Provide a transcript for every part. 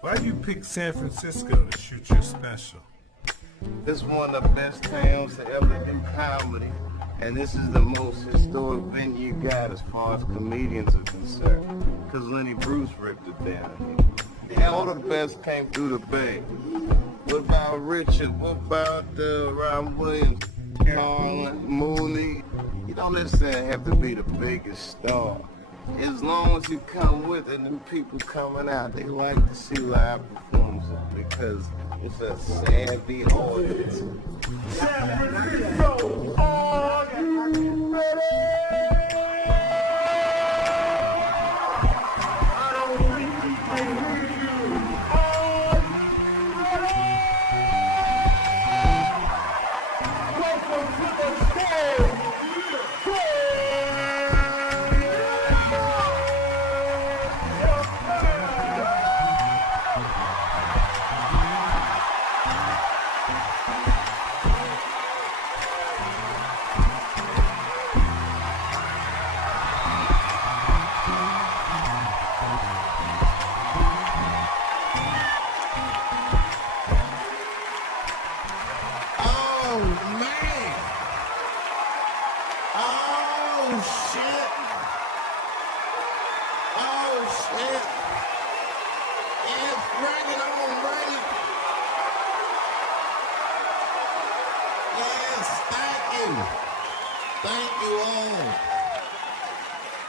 Why you pick San Francisco to shoot your special? This is one of the best towns to ever do comedy, and this is the most historic venue you got as far as comedians are concerned, because Lenny Bruce ripped it down here. All the best came through the Bay. What about Richard? What about Robin Williams, Marlon, Mooney? You don't necessarily have to be the biggest star. As long as you come with it, and people coming out, they like to see live performances because it's a savvy audience. San Francisco, are you ready? I don't think we can hear you. Are you ready? Welcome to the stage.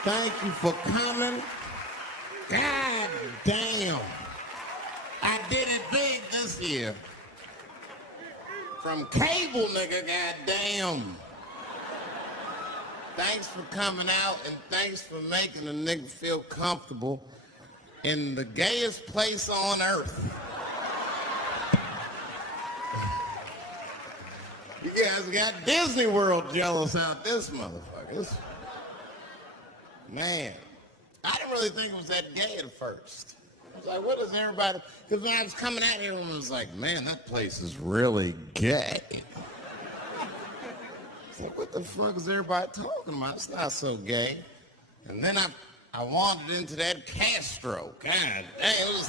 Thank you for coming. God damn. I did it big this year. From cable, nigga, god damn. Thanks for coming out and thanks for making a nigga feel comfortable in the gayest place on earth. You guys got Disney World jealous out this motherfucker. Man, I didn't really think it was that gay at first. I was like, what is everybody... Because when I was coming out here, I was like, man, that place is really gay. It's like, what the fuck is everybody talking about? It's not so gay. And then I wandered into that Castro. God damn,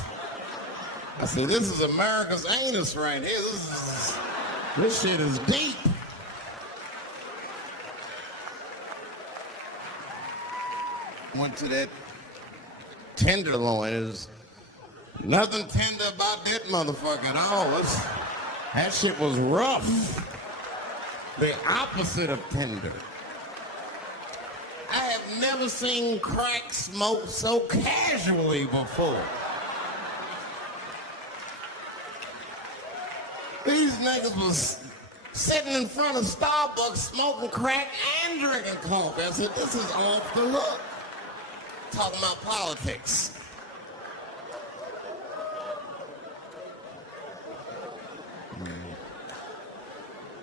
I said, this is America's anus right here. This shit is deep. Went to that Tenderloin. There's nothing tender about that motherfucker at all. That shit was rough. The opposite of tender. I have never seen crack smoked so casually before. These niggas was sitting in front of Starbucks smoking crack and drinking coffee. I said, this is off the hook. Talking about politics.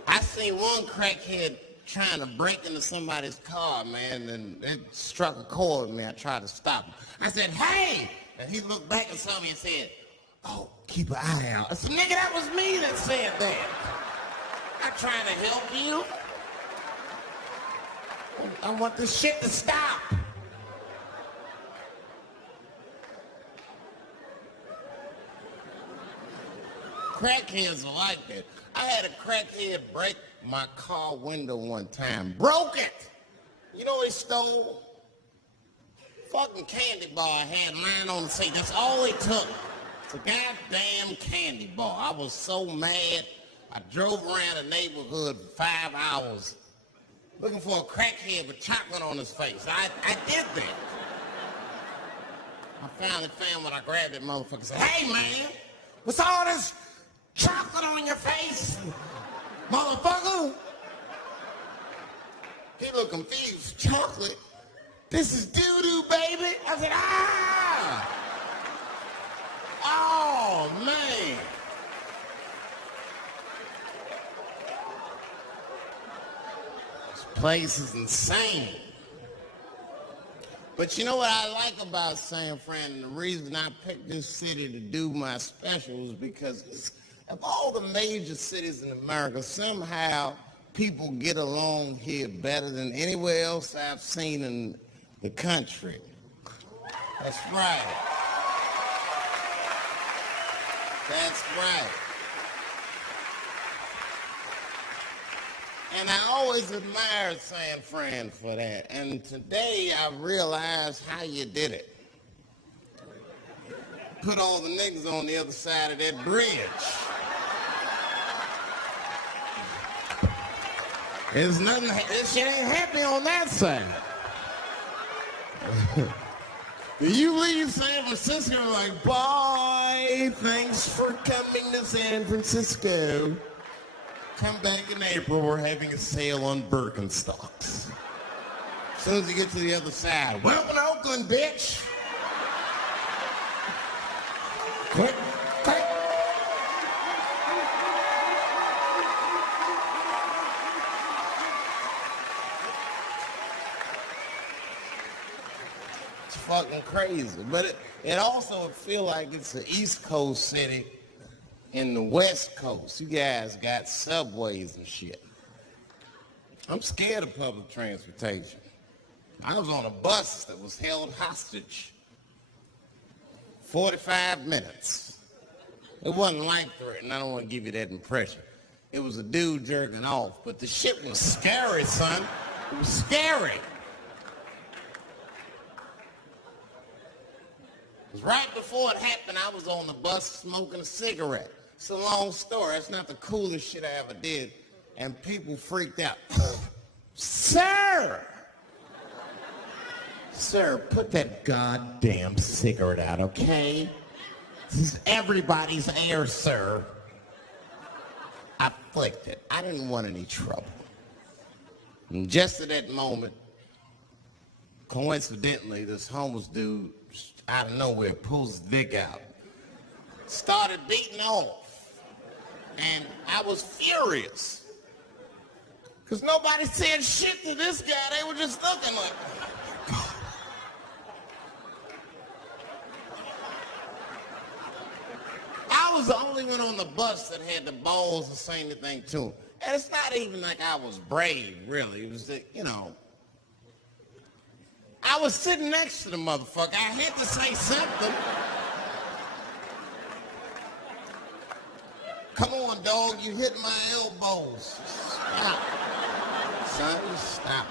I seen one crackhead trying to break into somebody's car, man, and it struck a chord with me. I tried to stop him. I said, hey! And he looked back and saw me and said, oh, keep an eye out. I said, nigga, that was me that said that. I'm trying to help you. I want this shit to stop. Crackheads are like that. I had a crackhead break my car window one time. Broke it! You know what he stole? Fucking candy bar I had lying on the seat. That's all he took. It's a goddamn candy bar. I was so mad. I drove around the neighborhood for 5 hours looking for a crackhead with chocolate on his face. I did that. I finally found when I grabbed that motherfucker and said, hey man, what's all this chocolate on your face, motherfucker? He looked confused. Chocolate? This is doo-doo, baby. I said, ah! Oh, man. This place is insane. But you know what I like about San Fran, and the reason I picked this city to do my special is because it's, of all the major cities in America, somehow people get along here better than anywhere else I've seen in the country. That's right. That's right. And I always admired San Fran for that. And today I realized how you did it. Put all the niggas on the other side of that bridge. There's nothing, this shit ain't happening on that side. You leave San Francisco like, bye, thanks for coming to San Francisco. Come back in April, we're having a sale on Birkenstocks. As soon as you get to the other side, welcome to Oakland, bitch. Click, click. It's fucking crazy, but it also feel like it's an East Coast city in the West Coast. You guys got subways and shit. I'm scared of public transportation. I was on a bus that was held hostage 45 minutes. It wasn't life-threatening. I don't want to give you that impression. It was a dude jerking off, but the shit was scary, son. It was scary. It was right before it happened, I was on the bus smoking a cigarette. It's a long story. It's not the coolest shit I ever did. And people freaked out. Sir! Sir, put that goddamn cigarette out, okay? This is everybody's air, sir. I flicked it. I didn't want any trouble. And just at that moment, coincidentally, this homeless dude out of nowhere pulls his dick out. Started beating off. And I was furious. Because nobody said shit to this guy. They were just looking like, God. I was the only one on the bus that had the balls to say anything to him. And it's not even like I was brave, really. It was that, you know, I was sitting next to the motherfucker. I had to say something. Come on, dog, you hit my elbows. Stop. Son, stop.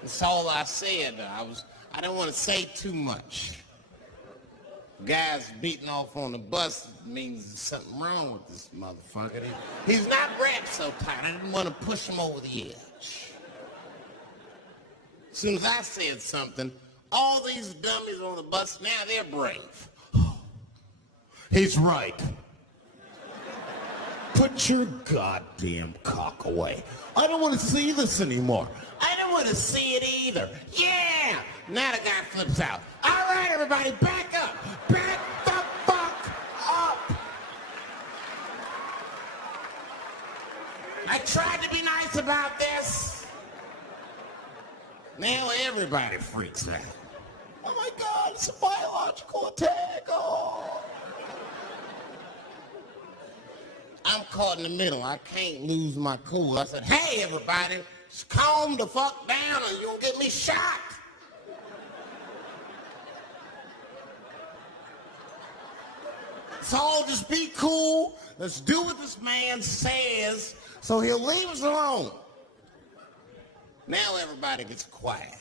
That's all I said. I didn't want to say too much. Guys beating off on the bus means there's something wrong with this motherfucker. He's not wrapped so tight. I didn't want to push him over the edge. As soon as I said something, all these dummies on the bus, now they're brave. He's right. Put your goddamn cock away. I don't want to see this anymore. I don't want to see it either. Yeah! Now the guy flips out. All right, everybody, back up. Back the fuck up. I tried to be nice about this. Now everybody freaks out. Oh my God, it's a biological attack. Oh. I'm caught in the middle. I can't lose my cool. I said, hey, everybody, just calm the fuck down or you'll get me shot. So just be cool. Let's do what this man says so he'll leave us alone. Now everybody gets quiet.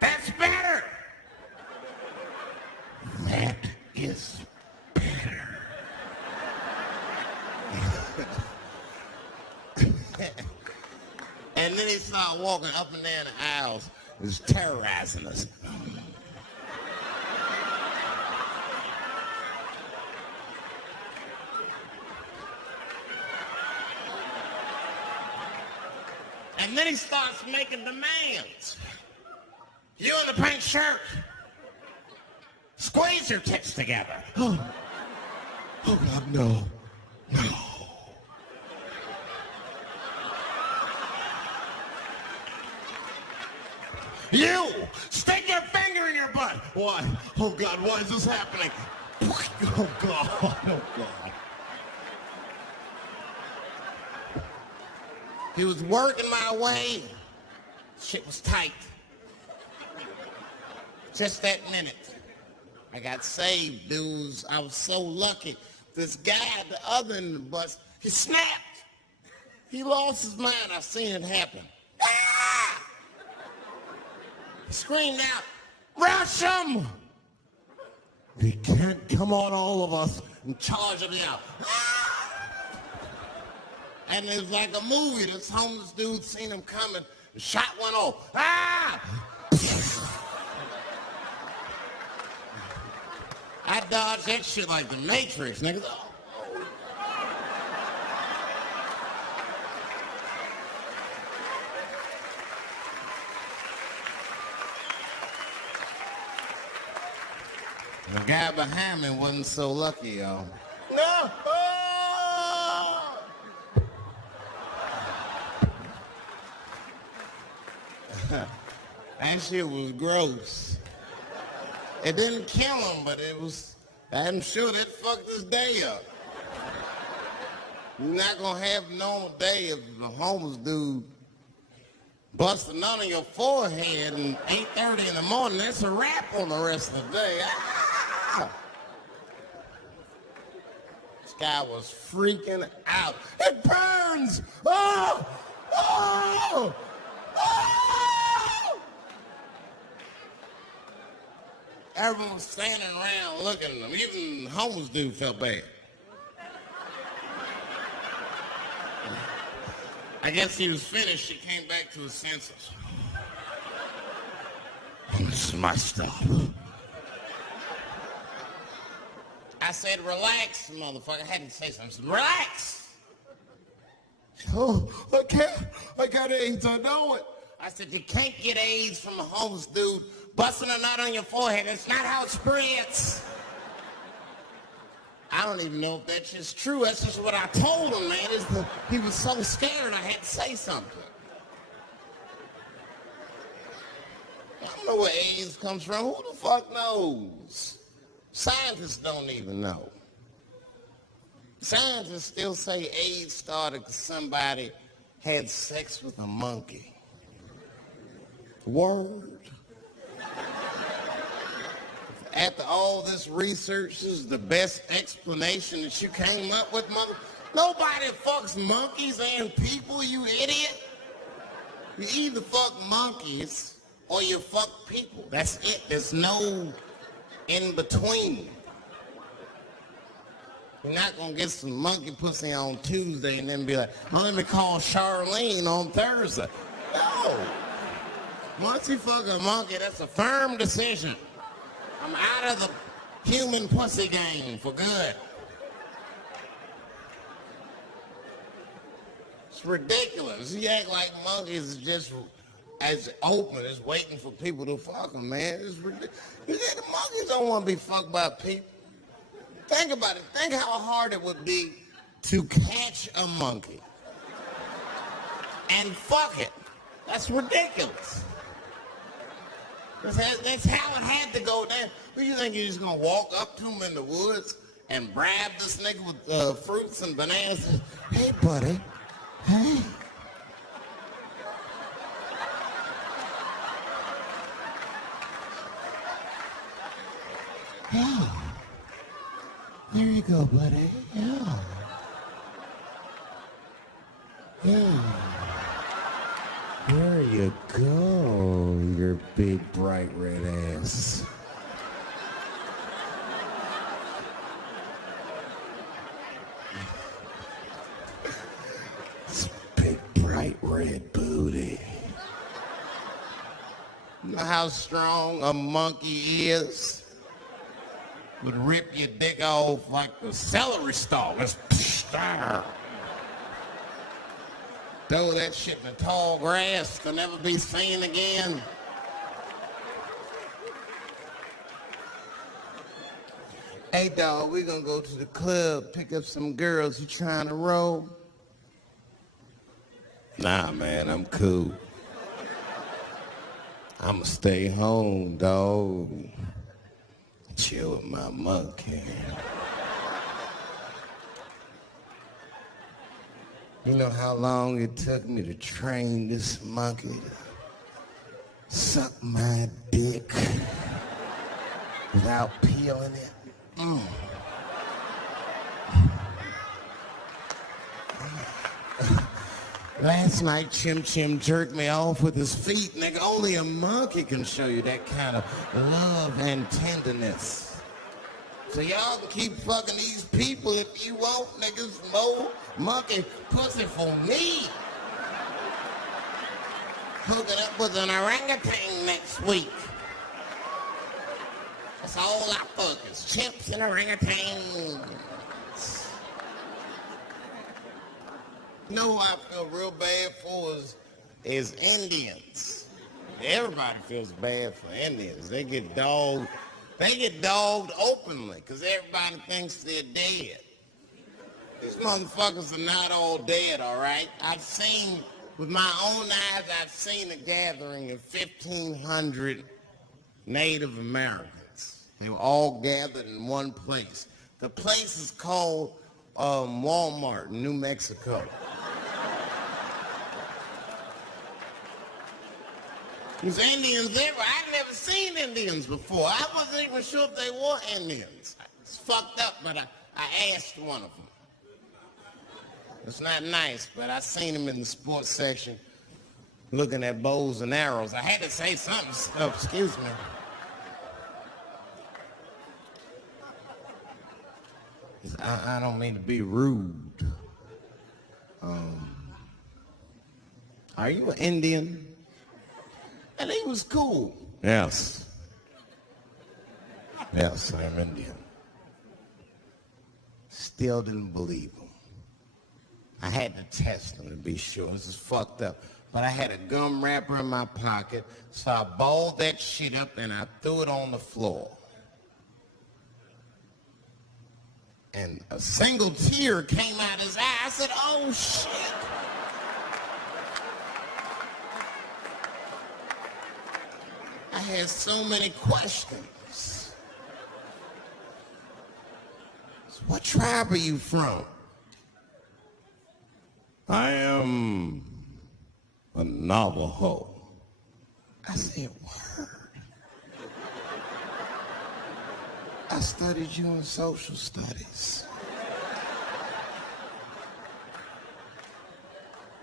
That's better. That is better. And then he started walking up and down the aisles. It was terrorizing us. And then he starts making demands. You in the pink shirt, squeeze your tits together. Oh God, no. No. You, stick your finger in your butt. Why? Oh God, why is this happening? Oh God, oh God. He was working my way. Shit was tight. Just that minute, I got saved, dudes. I was so lucky. This guy at the other end of the bus, he snapped. He lost his mind. I seen it happen. Ah! He screamed out, "Rush him!" He can't come on all of us and charge him out. Ah! And it was like a movie. This homeless dude seen him coming. The shot went off. Ah! I dodged that shit like the Matrix, nigga. The guy behind me wasn't so lucky, y'all. No! Oh! That shit was gross. It didn't kill him, but it was, I'm sure that fucked his day up. You're not gonna have a normal day if the homeless dude busts a nut on your forehead at 8:30 in the morning. That's a wrap on the rest of the day. Ah! This guy was freaking out. It burns! Oh! Oh! Oh! Everyone was standing around looking at him. Even the homeless dude felt bad. I guess he was finished. He came back to his senses. This is my stuff. I said, relax, motherfucker. I had to say something. I said, relax. Oh, I can't. I got AIDS. I know it. I said, you can't get AIDS from a homeless dude busting a nut on your forehead. That's not how it spreads. I don't even know if that's just true. That's just what I told him, man. He was so scared I had to say something. I don't know where AIDS comes from. Who the fuck knows? Scientists don't even know. Scientists still say AIDS started because somebody had sex with a monkey. Word. After all this research, this is the best explanation that you came up with, mother. Nobody fucks monkeys and people, you idiot. You either fuck monkeys or you fuck people. That's it. There's no in between. You're not gonna get some monkey pussy on Tuesday and then be like, oh, let me call Charlene on Thursday. No. Once you fuck a monkey, that's a firm decision. I'm out of the human pussy game for good. It's ridiculous. You act like monkeys is just as open as waiting for people to fuck them, man. It's ridiculous. The monkeys don't want to be fucked by people. Think about it. Think how hard it would be to catch a monkey and fuck it. That's ridiculous. That's how it had to go down. What, you think you're just gonna walk up to him in the woods and bribe this nigga with fruits and bananas? Hey, buddy. Hey. Yeah. There you go, buddy. Yeah. Yeah. There you go, your big bright red ass. It's big bright red booty. You know how strong a monkey is? Would rip your dick off like a celery stalk. Throw that shit in the tall grass to never be seen again. Hey, dog, we gonna go to the club, pick up some girls. You trying to roll? Nah, man, I'm cool. I'ma stay home, dog. Chill with my monkey. You know how long it took me to train this monkey to suck my dick without peeling it? Last night, Chim Chim jerked me off with his feet. Nigga, only a monkey can show you that kind of love and tenderness. So y'all can keep fucking these people if you want, niggas. More monkey pussy for me. Hooking up with an orangutan next week. That's all I fuck is chimps and orangutans. You know who I feel real bad for is Indians. Everybody feels bad for Indians. They get dogged openly because everybody thinks they're dead. These motherfuckers are not all dead, all right? With my own eyes, I've seen a gathering of 1,500 Native Americans. They were all gathered in one place. The place is called Walmart in New Mexico. There's Indians there, but I'd never seen Indians before. I wasn't even sure if they were Indians. It's fucked up, but I asked one of them. It's not nice, but I seen him in the sports section looking at bows and arrows. I had to say something. Oh, excuse me. I don't mean to be rude. Are you an Indian? And he was cool. Yes. Yes, I'm Indian. Still didn't believe him. I had to test him to be sure. This is fucked up. But I had a gum wrapper in my pocket, so I balled that shit up and I threw it on the floor. And a single tear came out his eye. I said, oh shit. I had so many questions. So what tribe are you from? I am a Navajo. I said, word. I studied you in social studies.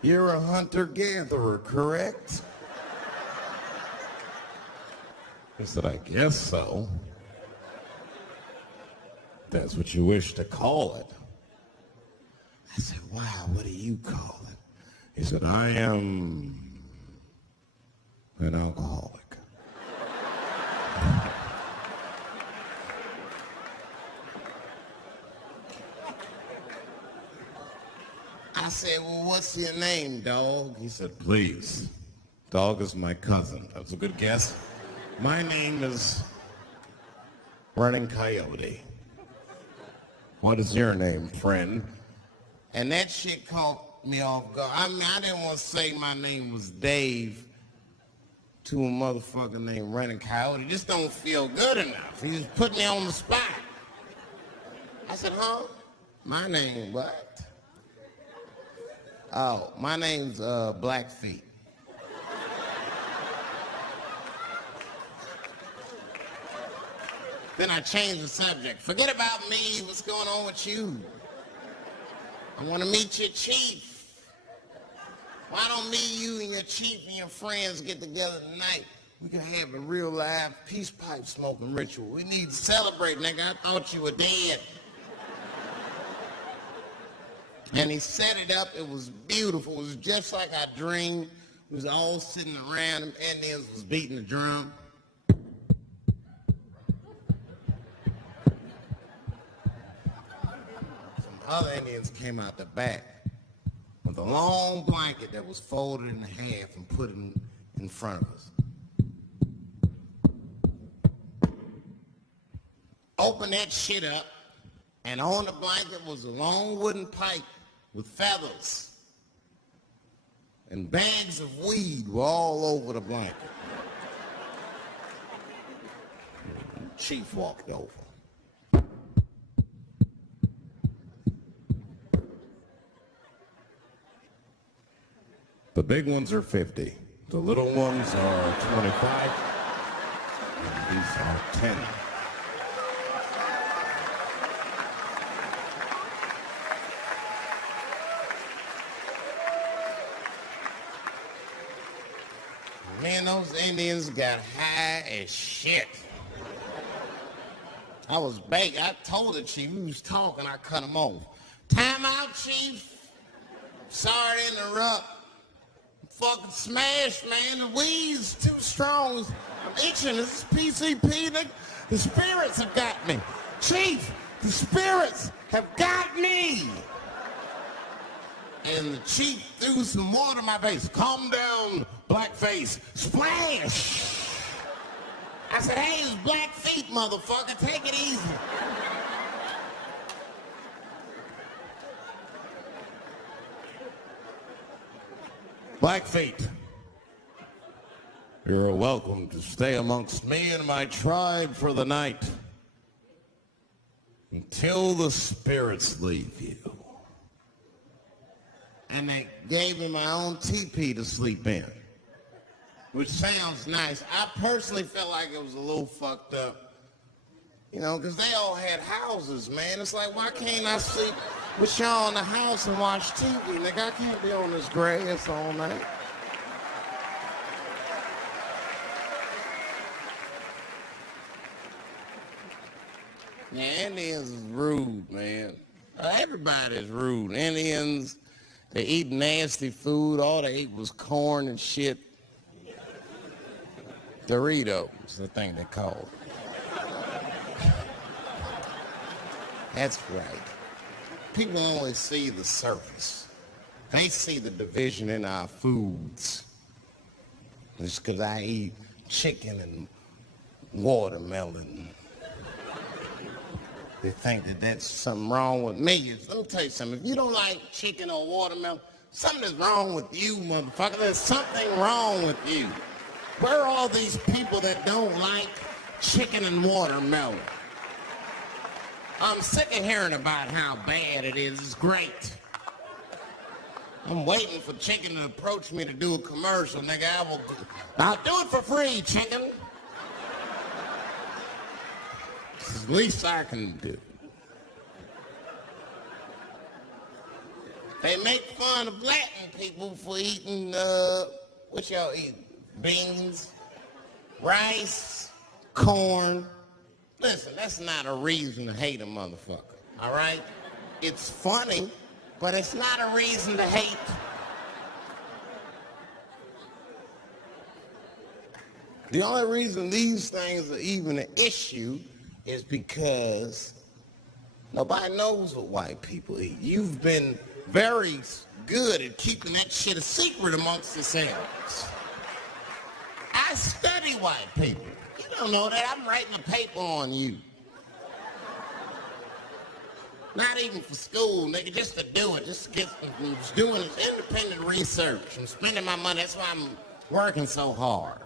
You're a hunter-gatherer, correct? I said, I guess so. That's what you wish to call it. I said, wow, what do you call it? He said, I am an alcoholic. I said, well, what's your name, dog? He said, please. Dog is my cousin. That's a good guess. My name is Running Coyote. What is your name, friend? And that shit caught me off guard. I mean, I didn't want to say my name was Dave to a motherfucker named Running Coyote. It just don't feel good enough. He just put me on the spot. I said, huh? My name what? Oh, my name's Blackfeet. Then I changed the subject. Forget about me. What's going on with you? I want to meet your chief. Why don't me, you, and your chief and your friends get together tonight? We can have a real live peace pipe smoking ritual. We need to celebrate, nigga. I thought you were dead. And he set it up. It was beautiful. It was just like I dreamed. We was all sitting around. Them Indians was beating the drum. Other Indians came out the back with a long blanket that was folded in half and put it in front of us. Opened that shit up, and on the blanket was a long wooden pipe with feathers. And bags of weed were all over the blanket. Chief walked over. The big ones are 50. The little ones are 25. And these are 10. Man, those Indians got high as shit. I was baked. I told the chief, we was talking, I cut him off. Time out, chief. Sorry to interrupt. I'm fucking smashed, man. The weed's too strong. I'm itching. This is PCP, nigga. The spirits have got me. Chief, the spirits have got me. And the chief threw some water in my face. Calm down, blackface. Splash! I said, hey, it's black feet, motherfucker. Take it easy. Black feet. You're welcome to stay amongst me and my tribe for the night until the spirits leave you. And they gave me my own teepee to sleep in, which sounds nice. I personally felt like it was a little fucked up, you know, because they all had houses, man. It's like, why can't I sleep with y'all in the house and watch TV? Nigga, I can't be on this grass all night. Yeah, Indians is rude, man. Everybody's rude. Indians, they eat nasty food. All they ate was corn and shit. Doritos, the thing they call it. That's right. People only see the surface. They see the division in our foods. Just because I eat chicken and watermelon, they think that that's something wrong with me. Let me tell you something. If you don't like chicken or watermelon, something is wrong with you, motherfucker. There's something wrong with you. Where are all these people that don't like chicken and watermelon? I'm sick of hearing about how bad it is. It's great. I'm waiting for chicken to approach me to do a commercial, nigga. I'll do it for free, chicken. This is the least I can do. They make fun of Latin people for eating, what y'all eat? Beans, rice, corn. Listen, that's not a reason to hate a motherfucker, all right? It's funny, but it's not a reason to hate. The only reason these things are even an issue is because nobody knows what white people eat. You've been very good at keeping that shit a secret amongst yourselves. I study white people. You don't know that. I'm writing a paper on you. Not even for school, nigga, just to do it. Just to get doing independent research. I'm spending my money. That's why I'm working so hard.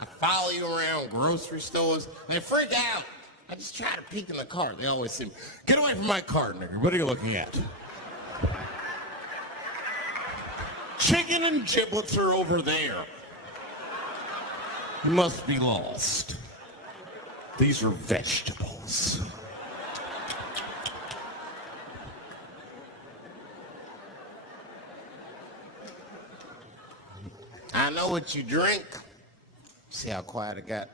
I follow you around grocery stores. They freak out. I just try to peek in the cart. They always say, get away from my cart, nigga. What are you looking at? Chicken and giblets are over there. You must be lost. These are vegetables. I know what you drink. See how quiet it got?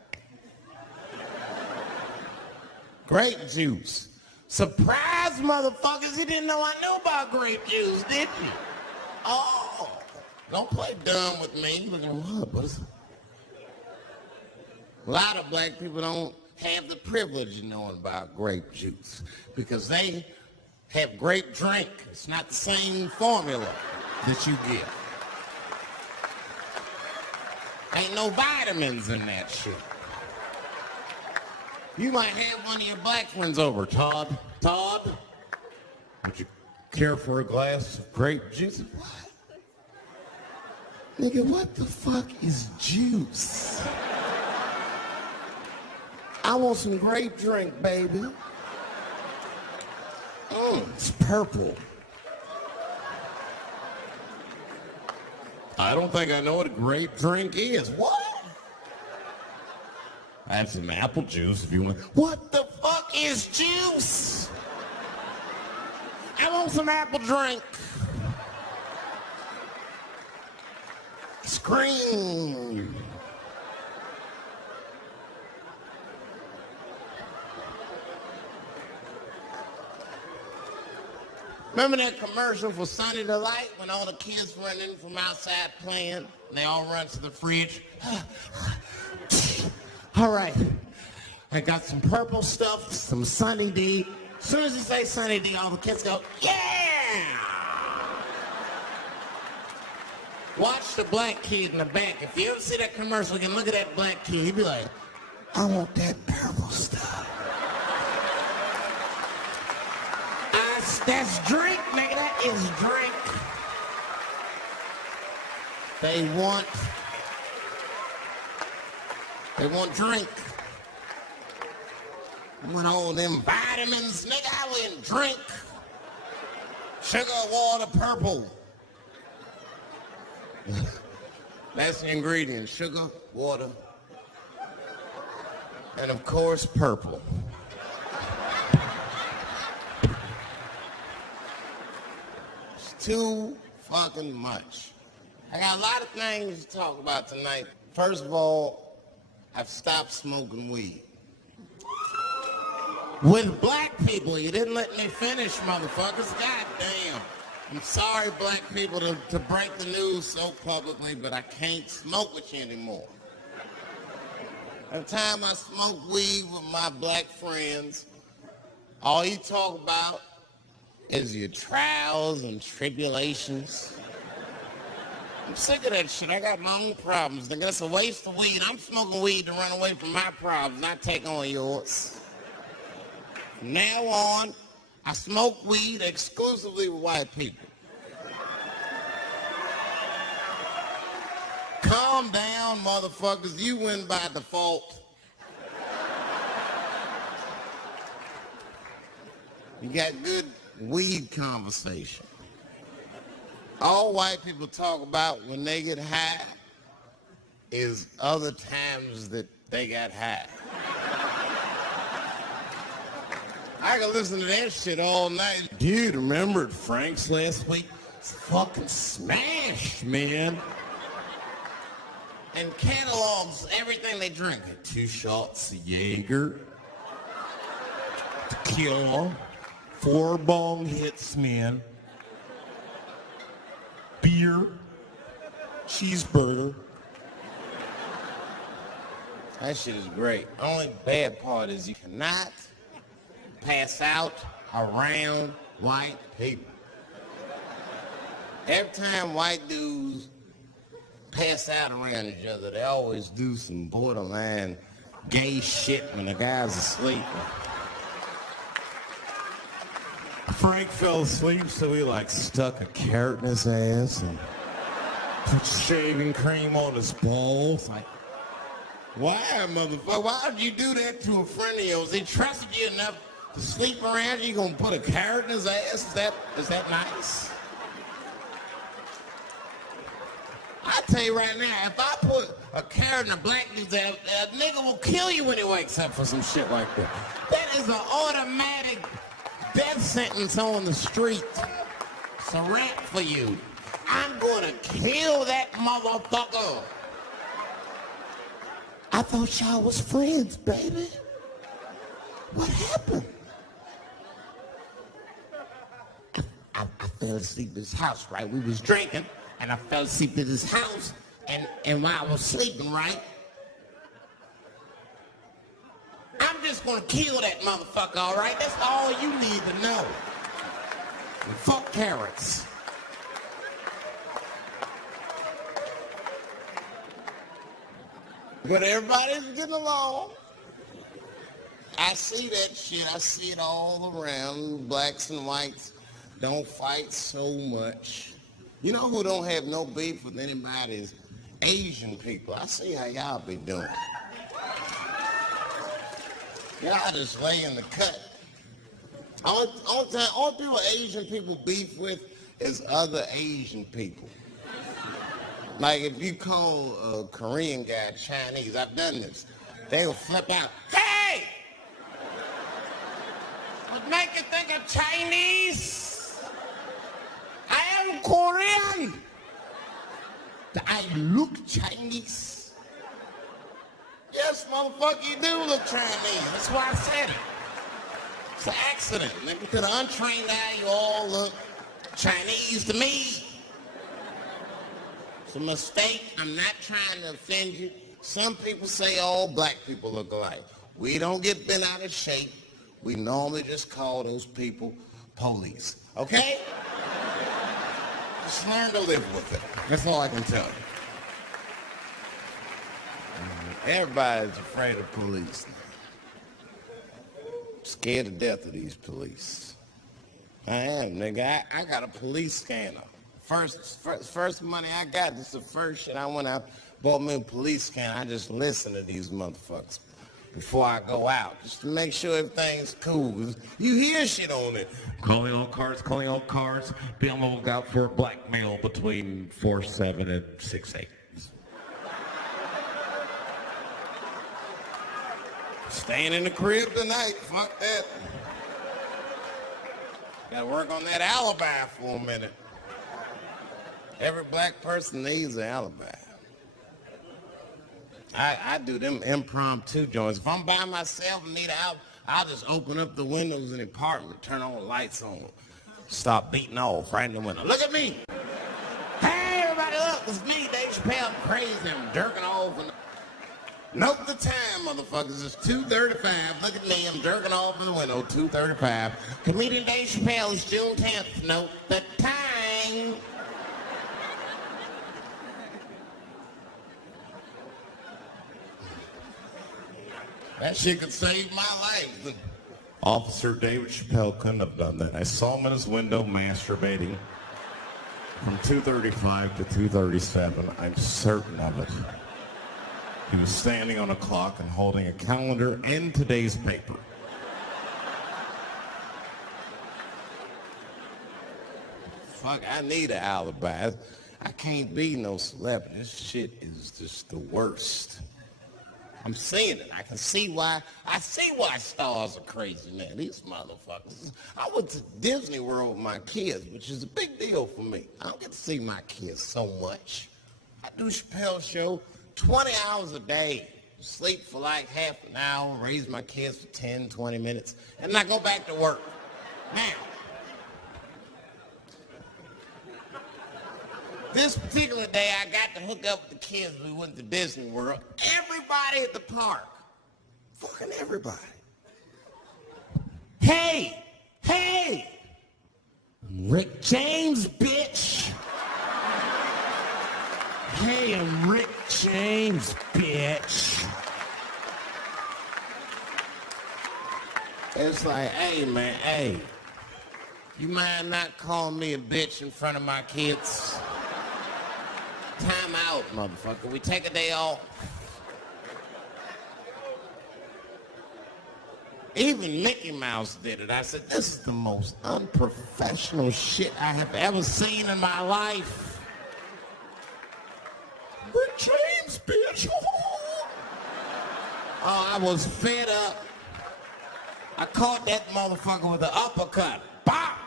Grape juice. Surprise, motherfuckers. You didn't know I knew about grape juice, did you? Oh, don't play dumb with me. Look at what? A lot of black people don't have the privilege of knowing about grape juice because they have grape drink. It's not the same formula that you get. Ain't no vitamins in that shit. You might have one of your black friends over, Todd. Todd? Would you care for a glass of grape juice? What? Nigga, what the fuck is juice? I want some grape drink, baby. It's purple. I don't think I know what a grape drink is. What? I have some apple juice if you want. What the fuck is juice? I want some apple drink. Scream. Remember that commercial for Sunny Delight when all the kids run in from outside playing and they all run to the fridge? All right, I got some purple stuff, some Sunny D. As soon as you say Sunny D, all the kids go, yeah! Watch the black kid in the back. If you ever see that commercial, you can look at that black kid. He'd be like, I want that purple stuff. That's drink, nigga. That is drink. They want drink. I want all them vitamins, nigga. I went drink. Sugar, water, purple. That's the ingredient. Sugar, water, and of course, purple. Too fucking much. I got a lot of things to talk about tonight. First of all, I've stopped smoking weed. With black people, you didn't let me finish, motherfuckers. God damn. I'm sorry, black people, to break the news so publicly, but I can't smoke with you anymore. Every time I smoke weed with my black friends, all you talk about is your trials and tribulations. I'm sick of that shit. I got my own problems. Nigga, that's a waste of weed. I'm smoking weed to run away from my problems, not take on yours. From now on, I smoke weed exclusively with white people. Calm down, motherfuckers. You win by default. You got good weed conversation. All white people talk about when they get high is other times that they got high. I can listen to that shit all night. Dude, remember at Frank's last week? It's fucking smashed, man. And catalogs everything they drink. 2 shots of Jaeger, tequila, 4 bong hits, man. Beer, cheeseburger. That shit is great. Only bad part is you cannot pass out around white people. Every time white dudes pass out around each other, they always do some borderline gay shit when the guy's asleep. Frank fell asleep, so he stuck a carrot in his ass and put shaving cream on his balls. Why, motherfucker? Why would you do that to a friend of yours? He trusted you enough to sleep around you. You gonna put a carrot in his ass? Is that nice? I tell you right now, if I put a carrot in a black dude's ass, a nigga will kill you when he wakes up for some shit like that. That is an automatic death sentence on the street. It's a rap for you. I'm gonna kill that motherfucker. I thought y'all was friends, baby. What happened? I fell asleep at his house, right? We was drinking, and I fell asleep at his house, and while I was sleeping, right? I'm just gonna kill that motherfucker, all right? That's all you need to know. Fuck carrots. But everybody's getting along. I see that shit. I see it all around. Blacks and whites don't fight so much. You know who don't have no beef with anybody is Asian people. I see how y'all be doing. Y'all just lay in the cut. All people Asian people beef with is other Asian people. Like if you call a Korean guy Chinese, I've done this. They will flip out. Hey! What make you think of Chinese? I am Korean. I look Chinese. Yes, motherfucker, you do look Chinese. That's why I said it. It's an accident. Maybe to the untrained eye, you all look Chinese to me. It's a mistake. I'm not trying to offend you. Some people say all black people look alike. We don't get bent out of shape. We normally just call those people police. Okay? Just learn to live with it. That's all I can tell you. Everybody's afraid of police now. Scared to death of these police. I am, nigga. I got a police scanner. First money I got, this is the first shit I went out, bought me a police scanner. I just listen to these motherfuckers before I go out, just to make sure everything's cool. You hear shit on it. Calling all cars, be on the lookout for blackmail between 4-7 and 6-8. Staying in the crib tonight, fuck that. Gotta work on that alibi for a minute. Every black person needs an alibi. I do them impromptu joints. If I'm by myself and need an alibi, I'll just open up the windows in the apartment, turn all the lights on, stop beating off right in the window. Look at me. Hey, everybody, look, it's me, Dave Chappelle. I'm crazy. I'm jerking off. Note the time, motherfuckers. It's 2:35. Look at me. I'm jerking off in the window. 2:35. Comedian Dave Chappelle is June 10th. Note the time. That shit could save my life. Officer David Chappelle couldn't have done that. I saw him in his window masturbating from 2:35 to 2:37. I'm certain of it. He was standing on a clock and holding a calendar and today's paper. Fuck, I need an alibi. I can't be no celebrity. This shit is just the worst. I'm seeing it. I can see why. I see why stars are crazy, man. These motherfuckers. I went to Disney World with my kids, which is a big deal for me. I don't get to see my kids so much. I do Chappelle show 20 hours a day. Sleep for like half an hour, raise my kids for 10, 20 minutes, and then I go back to work. Now, this particular day, I got to hook up with the kids. We went to Disney World. Everybody at the park. Fucking everybody. Hey! Hey! Rick James, bitch! Hey, I'm Rick James, bitch! It's like, hey, man, hey. You mind not calling me a bitch in front of my kids? Time out, motherfucker. We take a day off. Even Mickey Mouse did it. I said, this is the most unprofessional shit I have ever seen in my life. Rick James, bitch. Oh, I was fed up. I caught that motherfucker with an uppercut. Bop!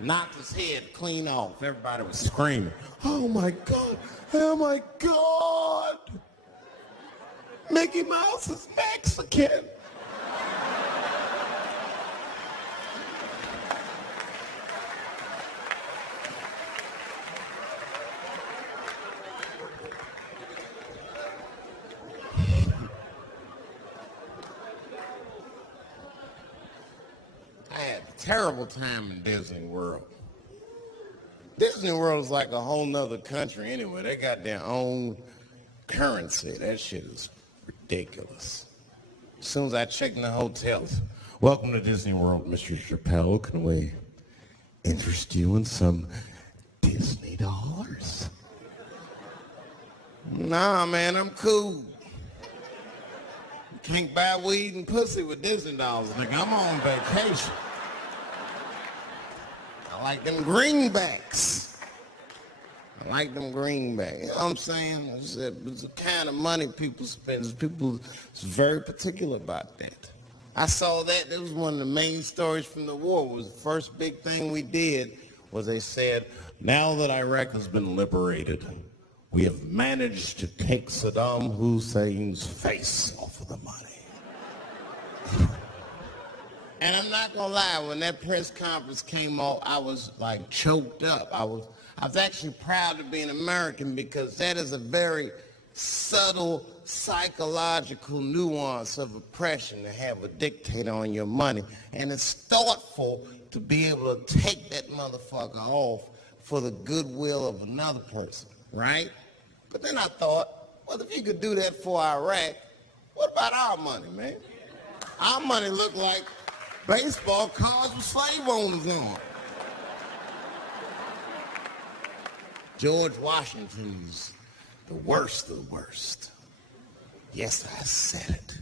Knocked his head clean off. Everybody was screaming. Oh my God! Oh my God! Mickey Mouse is Mexican! I had a terrible time in Disney World. Disney World is like a whole nother country anyway. They got their own currency. That shit is ridiculous. As soon as I check in the hotels, welcome to Disney World, Mr. Chappelle. Can we interest you in some Disney dollars? Nah, man, I'm cool. Can't buy weed and pussy with Disney dollars, nigga. I'm on vacation. I like them greenbacks. like them greenbacks. You know what I'm saying? It's the kind of money people spend. People is very particular about that. I saw that. That was one of the main stories from the war. It was the first big thing we did was they said, now that Iraq has been liberated, we have managed to take Saddam Hussein's face off of the money. And I'm not gonna lie, when that press conference came out, I was like choked up. I was actually proud to be an American because that is a very subtle psychological nuance of oppression to have a dictator on your money. And it's thoughtful to be able to take that motherfucker off for the goodwill of another person, right? But then I thought, well, if you could do that for Iraq, what about our money, man? Our money look like baseball cards with slave owners on. George Washington's the worst of the worst. Yes, I said it.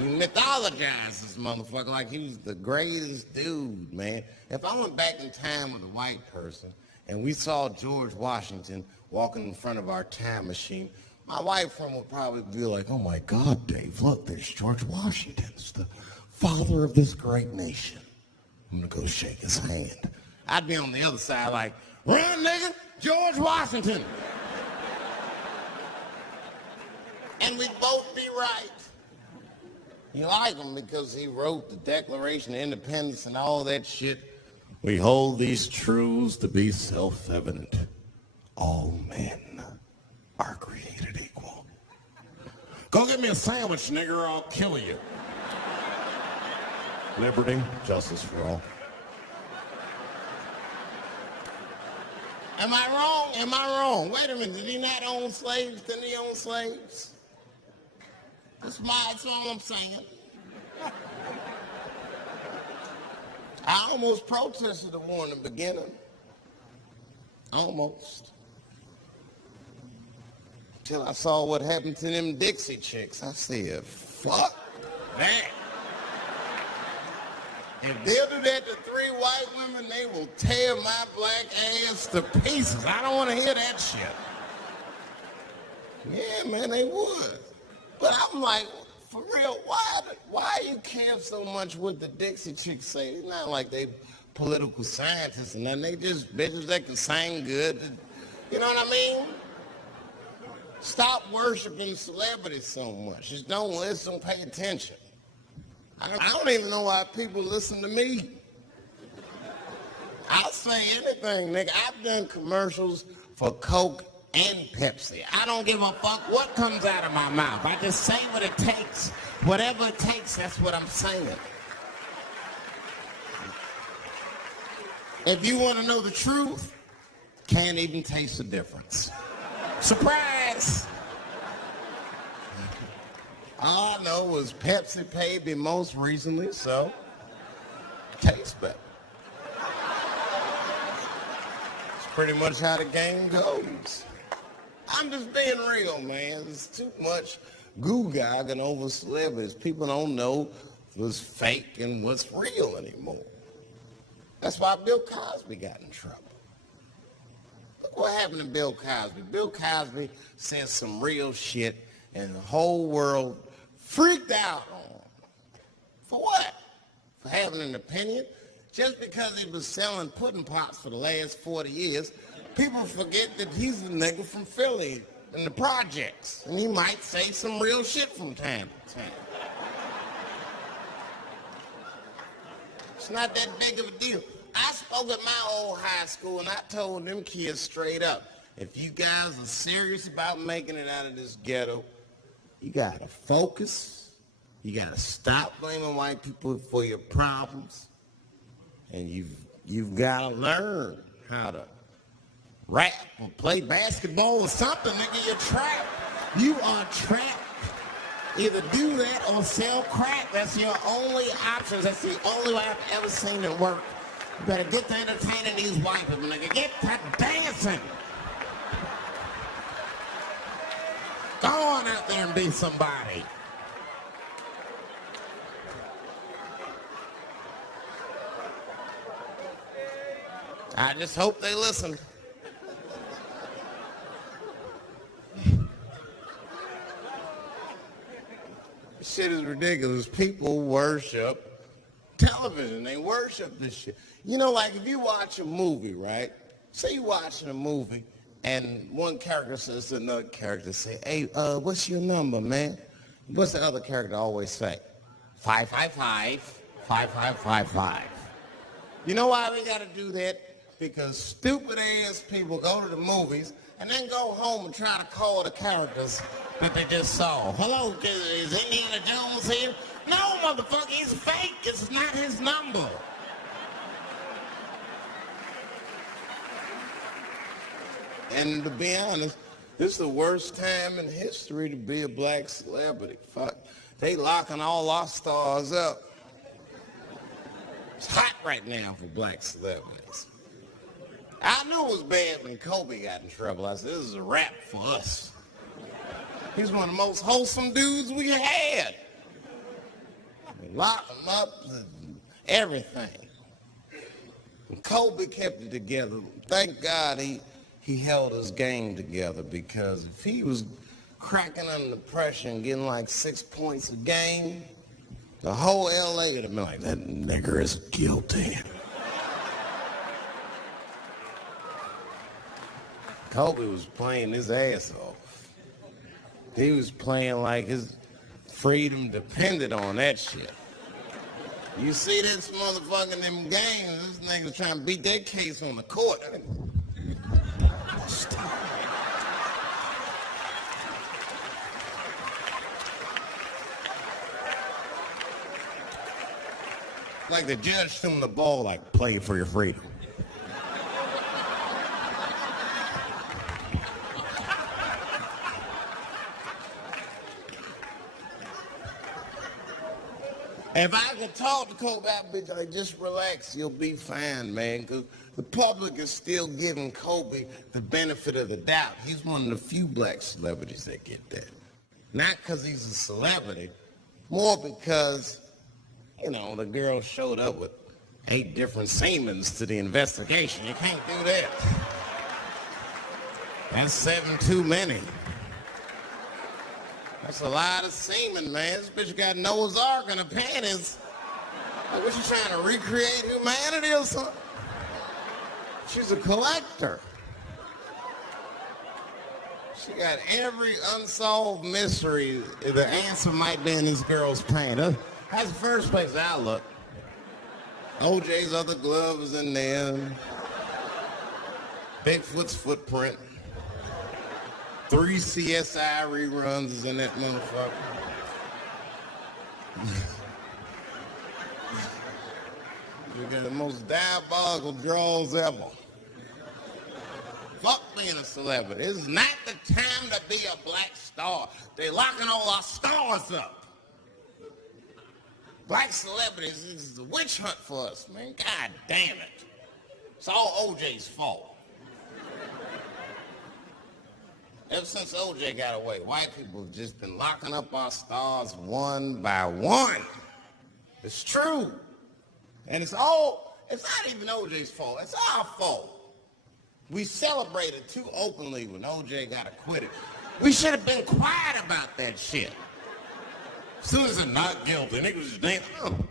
You mythologize this motherfucker like he was the greatest dude, man. If I went back in time with a white person and we saw George Washington walking in front of our time machine, my white friend would probably be like, oh my God, Dave, look, there's George Washington. It's the father of this great nation. I'm gonna go shake his hand. I'd be on the other side like, run, nigga, George Washington. And we'd both be right. You like him because he wrote the Declaration of Independence and all that shit. We hold these truths to be self-evident. All men are created equal. Go get me a sandwich, nigger, or I'll kill you. Liberty, justice for all. Am I wrong? Am I wrong? Wait a minute, did he not own slaves? Didn't he own slaves? That's all I'm saying. I almost protested the war in the beginning. Almost. Till I saw what happened to them Dixie chicks. I said, fuck that. If they'll do that to 3 white women, they will tear my black ass to pieces. I don't want to hear that shit. Yeah, man, they would. But I'm like, for real, why you care so much what the Dixie chicks say? It's not like they political scientists and nothing. They just bitches that can sing good. You know what I mean? Stop worshiping celebrities so much. Just don't listen, pay attention. I don't even know why people listen to me. I'll say anything, nigga. I've done commercials for Coke and Pepsi. I don't give a fuck what comes out of my mouth. I just say what it takes. Whatever it takes, that's what I'm saying. If you want to know the truth, can't even taste the difference. Surprise! All I know was Pepsi paid me most recently, so tastes better. It's pretty much how the game goes. I'm just being real, man. There's too much goo-gagging over celebrities. People don't know what's fake and what's real anymore. That's why Bill Cosby got in trouble. Look what happened to Bill Cosby. Bill Cosby said some real shit, and the whole world freaked out on him. For what? For having an opinion? Just because he was selling pudding pops for the last 40 years, people forget that he's a nigga from Philly in the projects, and he might say some real shit from time to time. It's not that big of a deal. I spoke at my old high school, and I told them kids straight up, if you guys are serious about making it out of this ghetto, you gotta focus. You gotta stop blaming white people for your problems. And you've gotta learn how to rap or play basketball or something, nigga. You're trapped. You are trapped. Either do that or sell crack. That's your only options. That's the only way I've ever seen it work. You better get to entertaining these white people, nigga. Get to dancing. Go on out there and be somebody. I just hope they listen. Shit is ridiculous. People worship television. They worship this shit. You know, like if you watch a movie, right? Say you're watching a movie and one character says to another character, say, hey, what's your number, man? What's the other character always say? 555, 5555. You know why we gotta do that? Because stupid ass people go to the movies and then go home and try to call the characters that they just saw. Hello, is Indiana Jones here? No, motherfucker, he's fake. It's not his number. And to be honest, this is the worst time in history to be a black celebrity. Fuck, they locking all our stars up. It's hot right now for black celebrities. I knew it was bad when Kobe got in trouble. I said, this is a wrap for us. He's one of the most wholesome dudes we had. They locked him up and everything. And Kobe kept it together. Thank God he held his game together, because if he was cracking under pressure and getting like 6 points a game, the whole LA would have been like, that nigger is guilty. Kobe was playing his ass off. He was playing like his freedom depended on that shit. You see this motherfucker in them games, this nigga's trying to beat that case on the court. Like the judge threw him the ball, like, play for your freedom. If I could talk to Kobe, bitch, like, just relax, you'll be fine, man. Because the public is still giving Kobe the benefit of the doubt. He's one of the few black celebrities that get that. Not because he's a celebrity, more because, you know, the girl showed up with 8 different semens to the investigation. You can't do that. That's 7 too many. That's a lot of semen, man. This bitch got Noah's Ark in her panties. Like, what, you trying to recreate humanity or something? She's a collector. She got every unsolved mystery. The answer might be in this girl's pants. That's the first place I look. OJ's other glove is in there. Bigfoot's footprint. 3 CSI reruns is in that motherfucker. We got the most diabolical draws ever. Fuck being a celebrity. It's not the time to be a black star. They locking all our stars up. Black celebrities is a witch hunt for us, man. God damn it. It's all OJ's fault. Ever since OJ got away, white people have just been locking up our stars one by one. It's true. And it's not even OJ's fault. It's our fault. We celebrated too openly when OJ got acquitted. We should have been quiet about that shit. As soon as they're not guilty, niggas just dancing.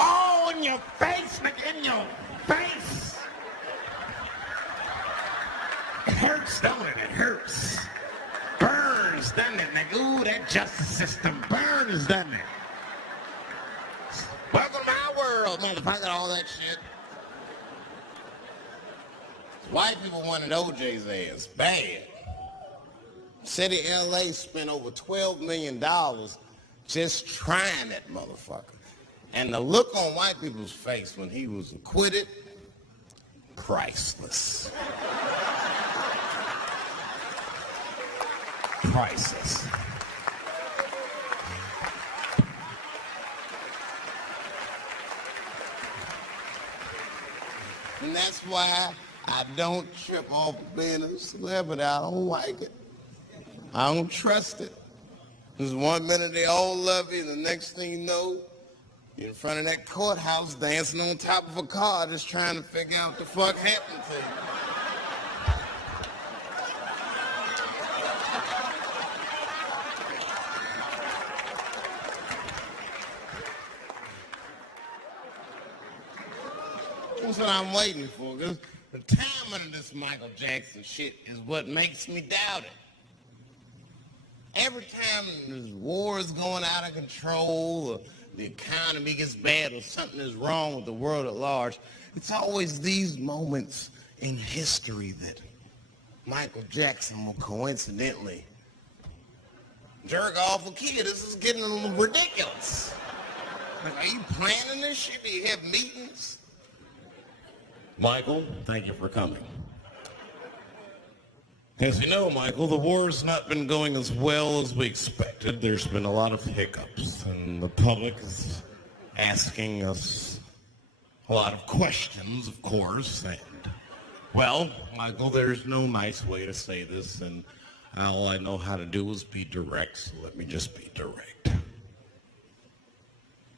Oh, in your face, nigga, in your face. It hurts, don't it? It hurts. Burns, doesn't it, nigga? Ooh, that justice system burns, doesn't it? Welcome to my world, motherfucker, all that shit. White people wanted OJ's ass bad. City of LA spent over $12 million just trying that motherfucker. And the look on white people's face when he was acquitted, priceless. Priceless. And that's why I don't trip off being a celebrity. I don't like it. I don't trust it. Because 1 minute they all love you, and the next thing you know, in front of that courthouse dancing on top of a car just trying to figure out what the fuck happened to you. That's what I'm waiting for, because the timing of this Michael Jackson shit is what makes me doubt it. Every time this war is going out of control, or the economy gets bad, or something is wrong with the world at large, it's always these moments in history that Michael Jackson will coincidentally jerk off a kid. This is getting a little ridiculous. Like, are you planning this shit? Do you have meetings? Michael, thank you for coming. As you know, Michael, the war's not been going as well as we expected. There's been a lot of hiccups, and the public is asking us a lot of questions, of course. And, well, Michael, there's no nice way to say this, and all I know how to do is be direct, so let me just be direct.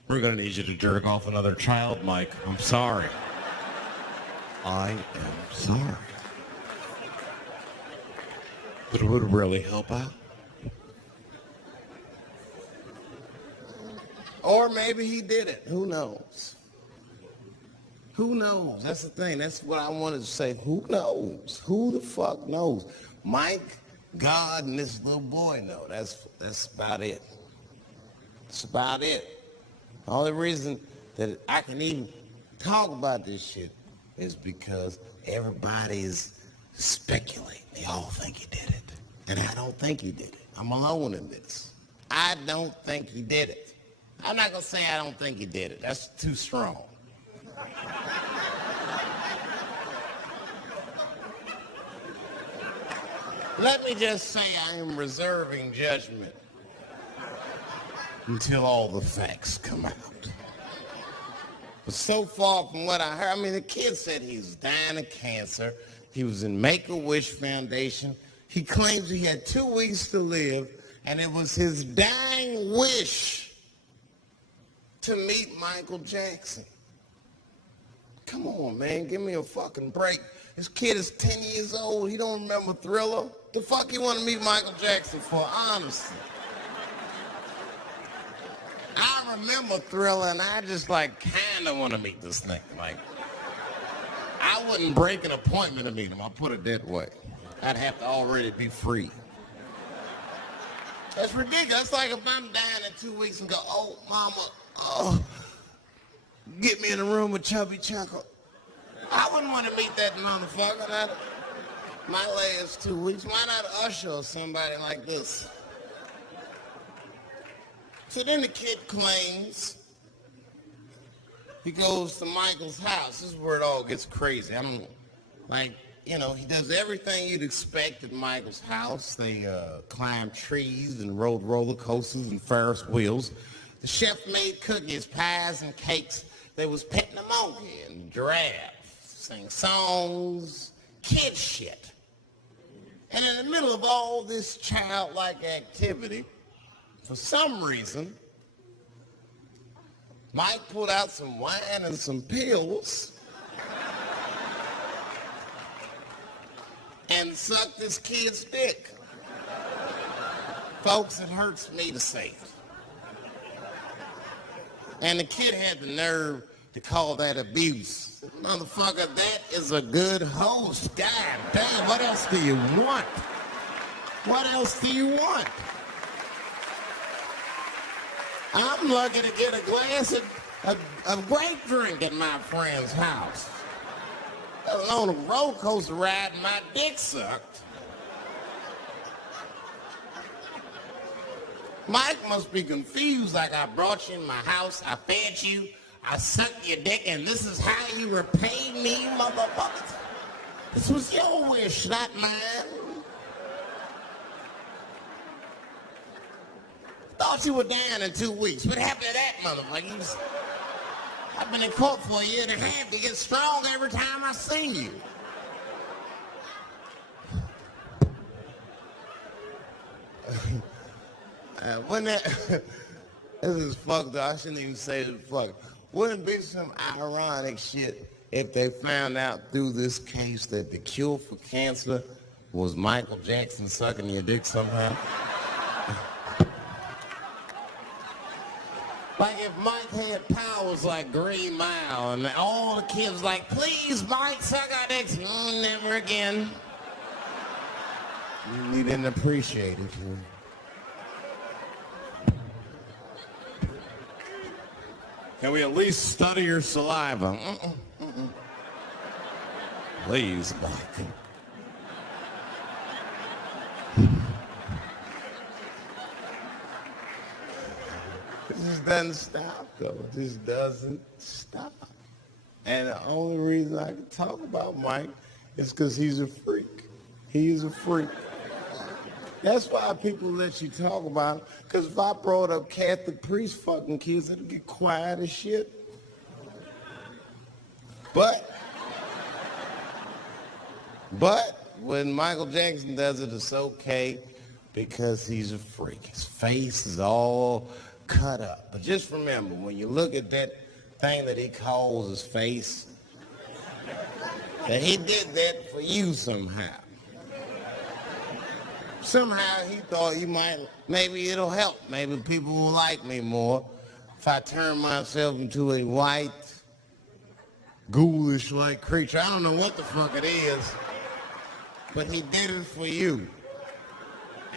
We're going to need you to jerk off another child, Mike. I'm sorry. I am sorry. But it would really help out. Or maybe he did it. Who knows? Who knows? That's the thing. That's what I wanted to say. Who knows? Who the fuck knows? Mike, God, and this little boy know. That's about it. That's about it. The only reason that I can even talk about this shit is because everybody's speculating. They all think he did it. And I don't think he did it. I'm alone in this. I don't think he did it. I'm not going to say I don't think he did it. That's too strong. Let me just say I am reserving judgment until all the facts come out. But so far from what I heard, I mean, the kid said he was dying of cancer. He was in Make-A-Wish Foundation. He claims he had 2 weeks to live, and it was his dying wish to meet Michael Jackson. Come on, man, give me a fucking break. This kid is 10 years old. He don't remember Thriller. The fuck he want to meet Michael Jackson for, honestly? I remember Thriller, and I just like kind of want to meet this thing. Like, I wouldn't break an appointment to meet him. I'll put it that way. I'd have to already be free. That's ridiculous. It's like if I'm dying in 2 weeks and go, oh, mama, get me in a room with Chubby Chuckle. I wouldn't want to meet that motherfucker. My last 2 weeks. Why not Usher or somebody like this? So then the kid claims he goes to Michael's house. This is where it all gets crazy. I'm like, you know, he does everything you'd expect at Michael's house. They climb trees and rode roller coasters and Ferris wheels. The chef made cookies, pies, and cakes. They was petting a monkey and giraffe, sing songs, kid shit. And in the middle of all this childlike activity, for some reason, Mike pulled out some wine and some pills and sucked this kid's dick. Folks, it hurts me to say it. And the kid had the nerve to call that abuse. Motherfucker, that is a good host. God damn, what else do you want? What else do you want? I'm lucky to get a glass of grape drink at my friend's house. Let alone a roller coaster ride and my dick sucked. Mike must be confused, like I brought you in my house, I fed you, I sucked your dick, and this is how you repay me, motherfuckers. This was your wish, not mine. Thought you were dying in 2 weeks. What happened to that motherfucker? I've been in court for a year and a half to get strong every time I see you. When This is fucked up. I shouldn't even say this fuck. Wouldn't it be some ironic shit if they found out through this case that the cure for cancer was Michael Jackson sucking your dick somehow? Like if Mike had powers like Green Mile and all the kids like, please Mike, suck our dicks. Never again. You didn't appreciate it. Can we at least study your saliva? Please, Mike. It just doesn't stop, though. It just doesn't stop. And the only reason I can talk about Mike is because he's a freak. He's a freak. That's why people let you talk about him. Because if I brought up Catholic priest fucking kids, it'd get quiet as shit. But when Michael Jackson does it, it's okay because he's a freak. His face is all cut up. But just remember, when you look at that thing that he calls his face, that he did that for you somehow. Somehow he thought you might, maybe it'll help. Maybe people will like me more if I turn myself into a white, ghoulish-like creature. I don't know what the fuck it is, but he did it for you.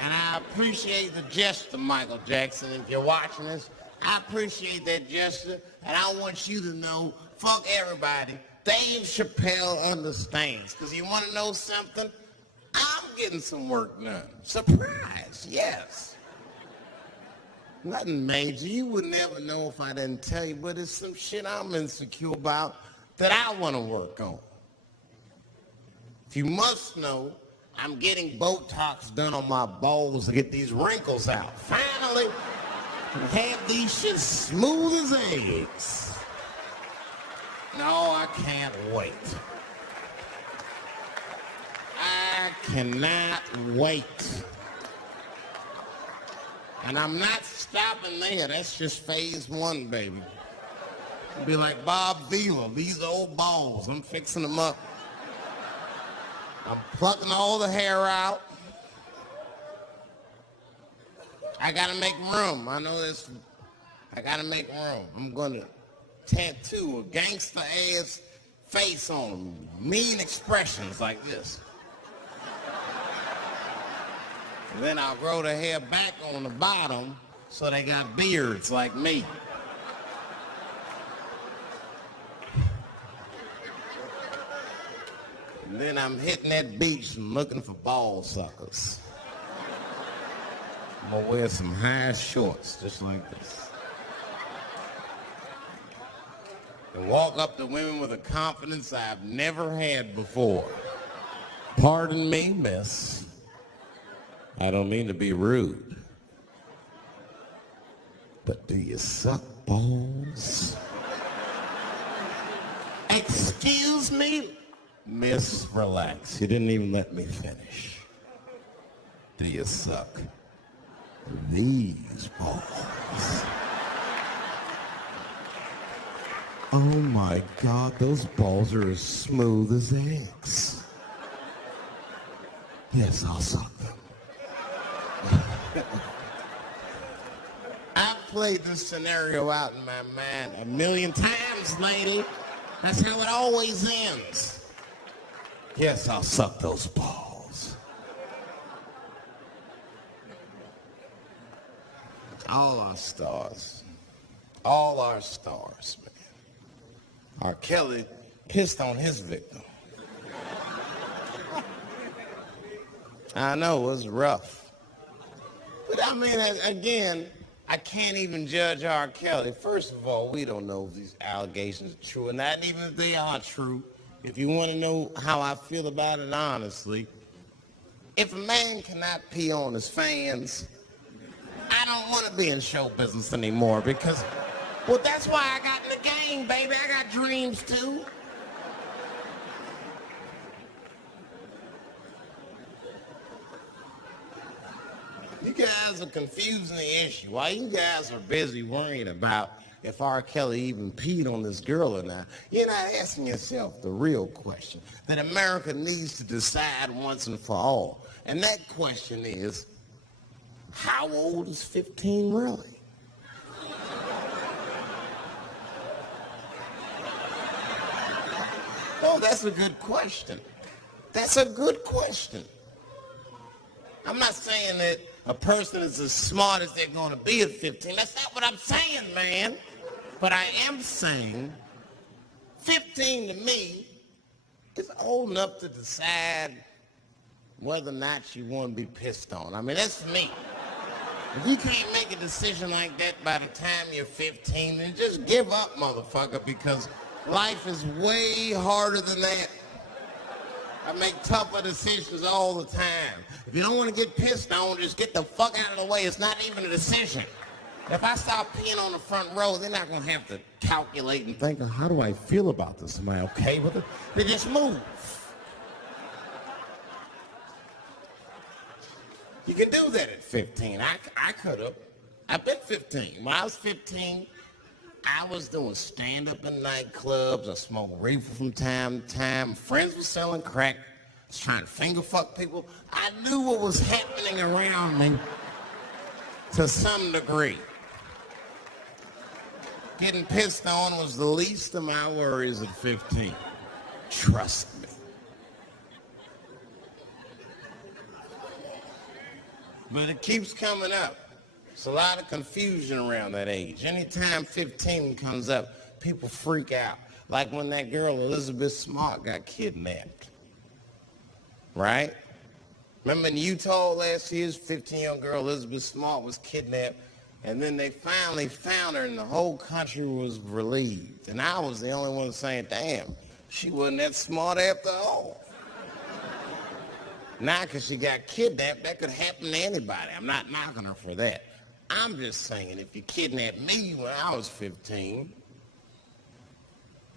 And I appreciate the gesture, Michael Jackson. If you're watching this, I appreciate that gesture. And I want you to know, fuck everybody, Dave Chappelle understands. Because you want to know something? I'm getting some work done. Surprise, yes. Nothing major. You would never know if I didn't tell you, but it's some shit I'm insecure about that I want to work on. If you must know, I'm getting Botox done on my balls to get these wrinkles out. Finally, have these shits smooth as eggs. No, I can't wait. I cannot wait. And I'm not stopping there. That's just phase one, baby. It'll be like Bob Vila. These old balls, I'm fixing them up. I'm plucking all the hair out. I gotta make room. I know this. I gotta make room. I'm gonna tattoo a gangster-ass face on them. Mean expressions like this. Then I'll grow the hair back on the bottom so they got beards like me. And then I'm hitting that beach and looking for ball suckers. I'm gonna wear some high shorts just like this. And walk up to women with a confidence I've never had before. Pardon me, miss. I don't mean to be rude, but do you suck balls? Excuse me? Miss, relax. You didn't even let me finish. Do you suck these balls? Oh my God, those balls are as smooth as eggs. Yes, I'll suck them. I've played this scenario out in my mind a million times, lady. That's how it always ends. Yes, I'll suck those balls. All our stars, man. R. Kelly pissed on his victim. I know, it was rough. But I mean, again, I can't even judge R. Kelly. First of all, we don't know if these allegations are true, and not even if they are true. If you want to know how I feel about it honestly, if a man cannot pee on his fans, I don't want to be in show business anymore because, well, that's why I got in the game, baby. I got dreams too. You guys are confusing the issue. While you guys are busy worrying about if R. Kelly even peed on this girl or not, you're not asking yourself the real question that America needs to decide once and for all. And that question is, how old is 15 really? Oh, that's a good question. That's a good question. I'm not saying that a person is as smart as they're going to be at 15. That's not what I'm saying, man. But I am saying 15 to me is old enough to decide whether or not you want to be pissed on. I mean, that's me. If you can't make a decision like that by the time you're 15, then just give up, motherfucker, because life is way harder than that. I make tougher decisions all the time. If you don't want to get pissed on, just get the fuck out of the way. It's not even a decision. If I start peeing on the front row, they're not going to have to calculate and think, how do I feel about this? Am I okay with it? They just move. You can do that at 15. I could have. I've been 15. When I was 15, I was doing stand-up in nightclubs. I smoked reefer from time to time. Friends were selling crack. I was trying to finger fuck people. I knew what was happening around me to some degree. Getting pissed on was the least of my worries at 15. Trust me. But it keeps coming up. There's a lot of confusion around that age. Anytime 15 comes up, people freak out. Like when that girl, Elizabeth Smart, got kidnapped. Right? Remember in Utah last year, 15-year-old girl, Elizabeth Smart, was kidnapped. And then they finally found her and the whole country was relieved. And I was the only one saying, damn, she wasn't that smart after all. Now, because she got kidnapped, that could happen to anybody. I'm not knocking her for that. I'm just saying, if you kidnapped me when I was 15,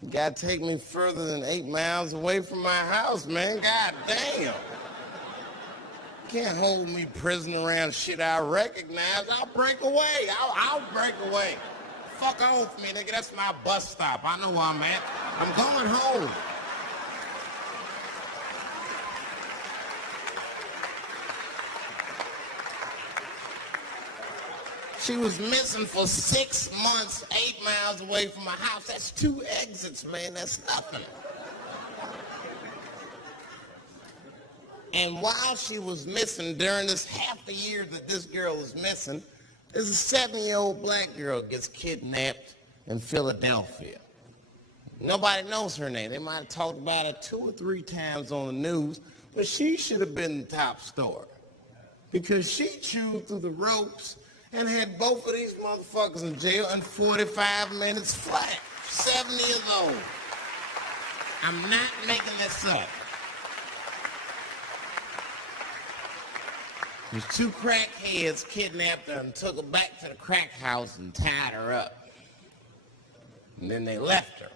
you gotta take me further than 8 miles away from my house, man. God damn. You can't hold me prisoner around shit I recognize. I'll break away. I'll break away. Fuck off me, nigga. That's my bus stop. I know where I'm at. I'm going home. She was missing for 6 months, 8 miles away from my house. That's 2 exits, man. That's nothing. And while she was missing, during this half a year that this girl was missing, there's a 7-year-old black girl gets kidnapped in Philadelphia. Nobody knows her name. They might have talked about it 2 or 3 times on the news, but she should have been the top story because she chewed through the ropes and had both of these motherfuckers in jail in 45 minutes flat. 7 years old. I'm not making this up. These 2 crackheads kidnapped her and took her back to the crack house and tied her up. And then they left her.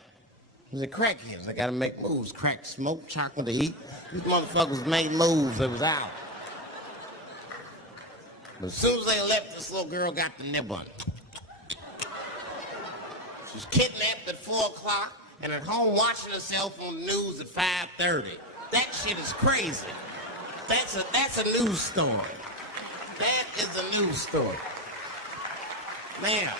These are crackheads. They gotta make moves. Crack, smoke, chocolate to eat. These motherfuckers made moves. It was out. But as soon as they left, this little girl got the nib on. She was kidnapped at 4 o'clock and at home watching herself on the news at 5:30. That shit is crazy. That's a news story. That is a news story. Now,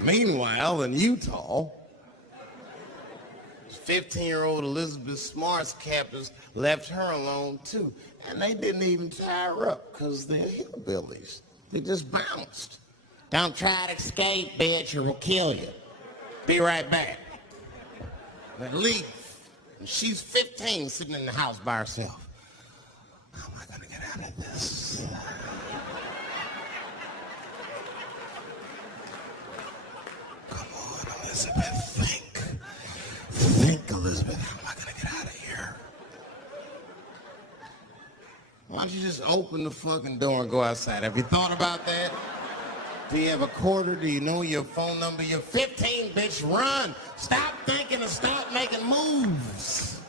meanwhile, in Utah, 15-year-old Elizabeth Smart's captors left her alone, too. And they didn't even tie her up because they're hillbillies. They just bounced. Don't try to escape, bitch, or we'll kill you. Be right back. They leave. And she's 15, sitting in the house by herself. How am I going to get out of this? Come on, Elizabeth, think. Think, Elizabeth. How am I going to get out of here? Why don't you just open the fucking door and go outside? Have you thought about that? Do you have a quarter? Do you know your phone number? You're 15, bitch. Run. Stop thinking and start making moves.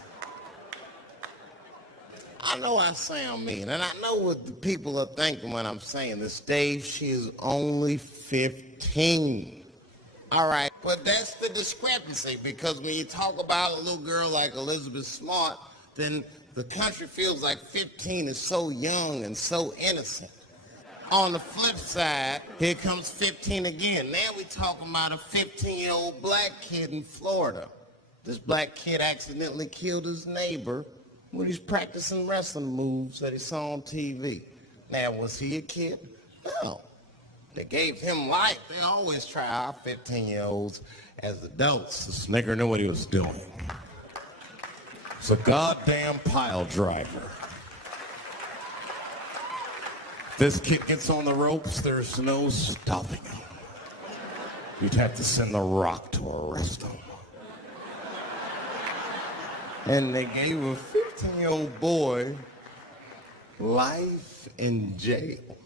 I know I sound mean, and I know what the people are thinking when I'm saying this. Dave, she is only 15. All right, but that's the discrepancy, because when you talk about a little girl like Elizabeth Smart, then the country feels like 15 is so young and so innocent. On the flip side, here comes 15 again. Now we're talking about a 15-year-old black kid in Florida. This black kid accidentally killed his neighbor when he's practicing wrestling moves that he saw on TV. Now, was he a kid? No. They gave him life. They always try our 15-year-olds as adults. The snigger knew what he was doing. It's a goddamn pile driver. This kid gets on the ropes, there's no stopping him. You'd have to send the Rock to arrest him. And they gave a 15-year-old boy life in jail.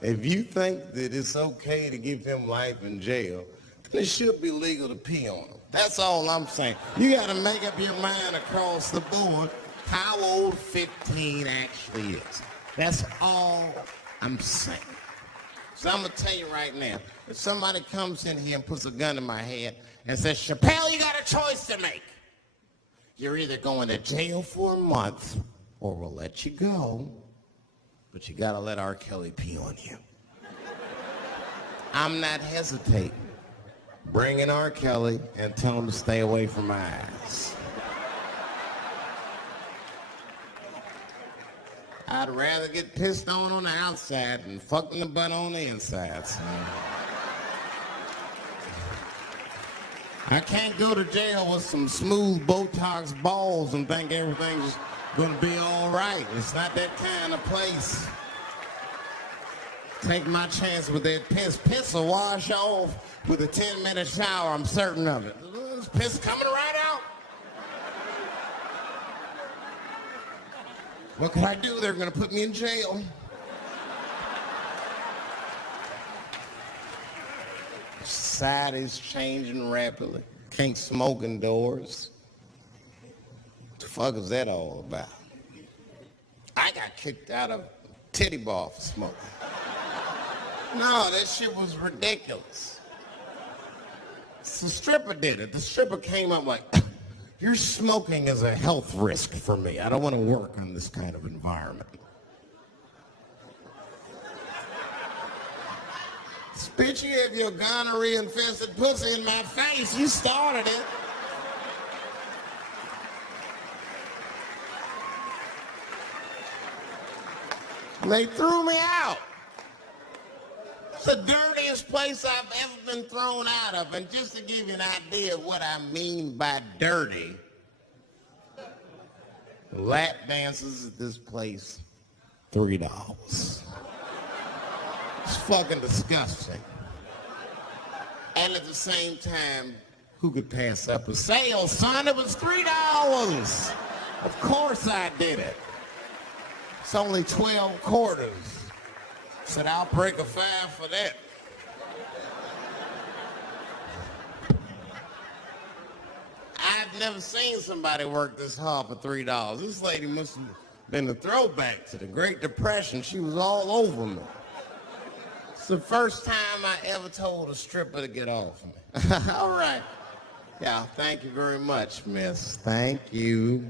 If you think that it's okay to give him life in jail, then it should be legal to pee on him. That's all I'm saying. You got to make up your mind across the board how old 15 actually is. That's all I'm saying. So I'm going to tell you right now, if somebody comes in here and puts a gun in my head and says, Chappelle, you got a choice to make. You're either going to jail for a month or we'll let you go, but you got to let R. Kelly pee on you. I'm not hesitating. Bring in R. Kelly and tell him to stay away from my ass. I'd rather get pissed on the outside than fucking the butt on the inside, son. I can't go to jail with some smooth Botox balls and think everything's gonna be all right. It's not that kind of place. Take my chance with that piss. Piss will wash off with a 10-minute shower, I'm certain of it. This piss coming right out. What can I do? They're gonna put me in jail. Society's changing rapidly. Can't smoke indoors. What the fuck is that all about? I got kicked out of titty bar for smoking. No, that shit was ridiculous. So the stripper did it. The stripper came up like, your smoking is a health risk for me. I don't want to work in this kind of environment. Bitch, you have your gonorrhea-infested pussy in my face. You started it. They threw me out. It's the dirtiest place I've ever been thrown out of. And just to give you an idea of what I mean by dirty, lap dances at this place, $3. It's fucking disgusting. And at the same time, who could pass up a sale, son? It was $3. Of course I did it. It's only 12 quarters. Said I'll break a 5 for that. I've never seen somebody work this hard for $3. This lady must have been a throwback to the Great Depression. She was all over me. It's the first time I ever told a stripper to get off me. All right. Yeah, thank you very much, miss. Thank you.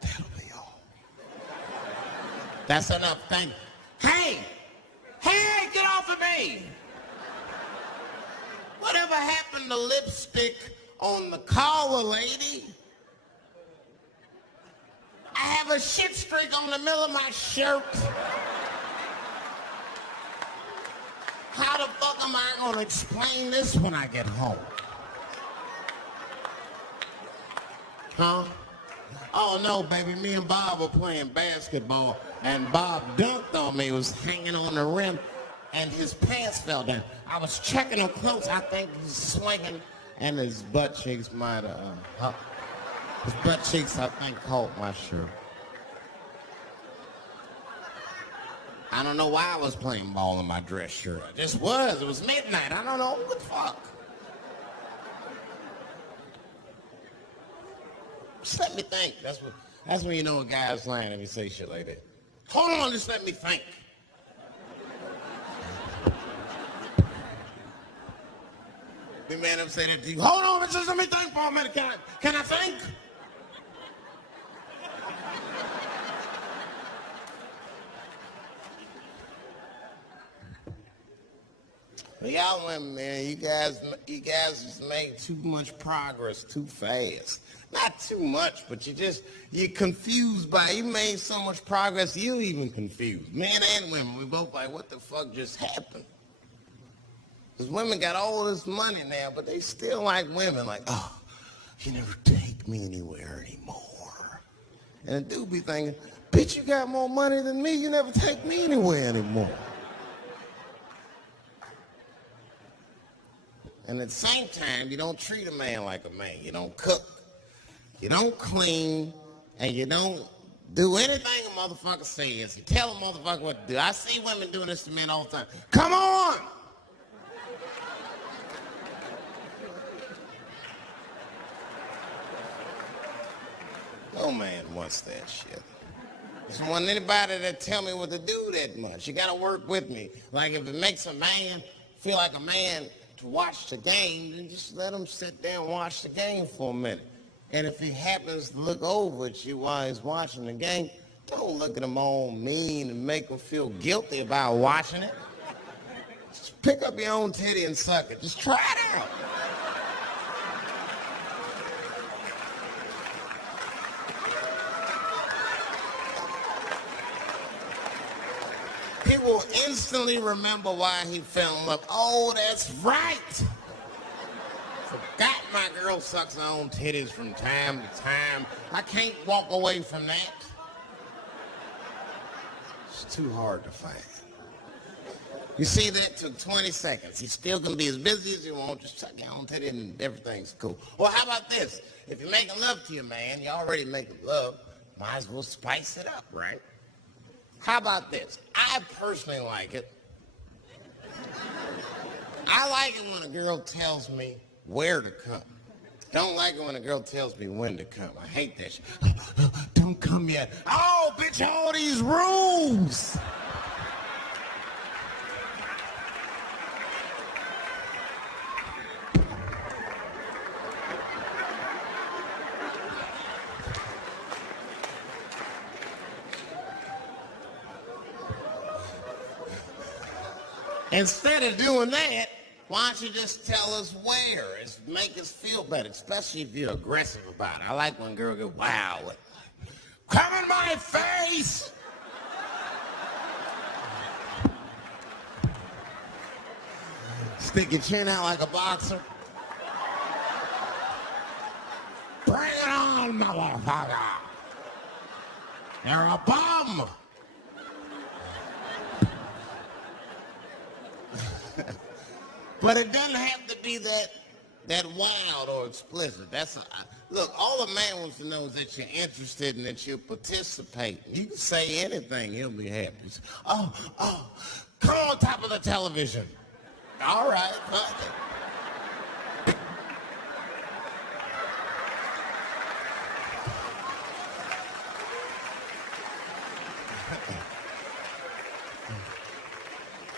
That'll be all. That's enough. Thank you. Hey! Hey, get off of me! Whatever happened to lipstick on the collar, lady? I have a shit streak on the middle of my shirt. How the fuck am I gonna explain this when I get home? Huh? Oh no, baby, me and Bob were playing basketball and Bob dunked on me, was hanging on the rim and his pants fell down. I was checking him close, I think he was swinging and his butt cheeks might have, his butt cheeks I think caught my shirt. I don't know why I was playing ball in my dress shirt. I just was. It was midnight. I don't know. What the fuck? Just let me think. That's when you know a guy's lying if he say shit like that. Hold on, just let me think. The man up say that to you. Hold on, just let me think for a minute. Can I think? Well, y'all women, man, you guys just made too much progress too fast. Not too much, but you're confused by it. You made so much progress, you even confused. Men and women, we both like, what the fuck just happened? Because women got all this money now, but they still like women, like, oh, you never take me anywhere anymore. And the dude be thinking, bitch, you got more money than me, you never take me anywhere anymore. And at the same time, you don't treat a man like a man. You don't cook, you don't clean, and you don't do anything a motherfucker says. You tell a motherfucker what to do. I see women doing this to men all the time. Come on! No man wants that shit. I don't want anybody to tell me what to do that much. You gotta work with me. Like if it makes a man feel like a man to watch the game, then just let him sit there and watch the game for a minute. And if he happens to look over at you while he's watching the game, don't look at him all mean and make him feel guilty about watching it. Just pick up your own titty and suck it. Just try it out. He will instantly remember why he fell in love. Oh, that's right. Forgot my girl sucks her own titties from time to time. I can't walk away from that. It's too hard to find. You see, that took 20 seconds. He's still gonna be as busy as you want. Just suck your own titty and everything's cool. Well, how about this? If you're making love to your man, you're already making love, might as well spice it up, right? How about this? I personally like it. I like it when a girl tells me where to come. Don't like it when a girl tells me when to come. I hate that shit. Don't come yet. Oh, bitch, all these rules. Instead of doing that, why don't you just tell us where? It's make us feel better, especially if you're aggressive about it. I like when girls go, wow, come in my face! Stick your chin out like a boxer. Bring it on, motherfucker! You're a bum! But it doesn't have to be that wild or explicit. Look, all a man wants to know is that you're interested and that you participate. You can say anything, he'll be happy. Oh, come on top of the television. All right, fuck it.